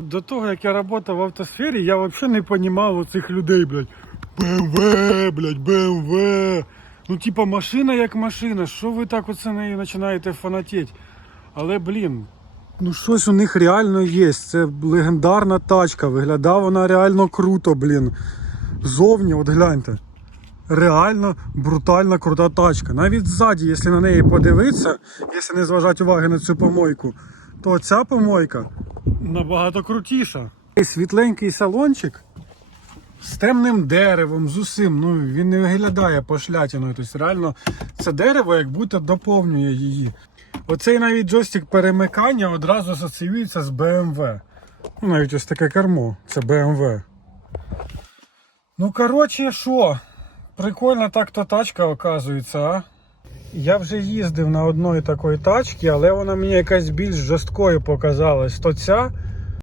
До того, як я працював в автосфері, я взагалі не розумів оцих людей, блядь. БМВ, блядь, БМВ. Ну, типа, машина як машина. Що ви так оце нею починаєте фанатеть? Але, блін, ну щось у них реально є. Це легендарна тачка. Виглядає вона реально круто, блін. Зовні, от гляньте. Реально брутальна крута тачка. Навіть ззаді, якщо на неї подивитися, якщо не зважати уваги на цю помойку, то ця помойка набагато крутіша. Світленький салончик з темним деревом, з усім. Ну він не виглядає пошлятіною. Тобто реально це дерево як будто доповнює її. Оцей навіть джойстик перемикання одразу асоціюється з BMW. Ну, навіть ось таке кермо. Це BMW. Ну, коротше, що? Прикольна так то тачка, оказується, а? Я вже їздив на одної такої тачки, але вона мені якась більш жорсткою показалась. То ця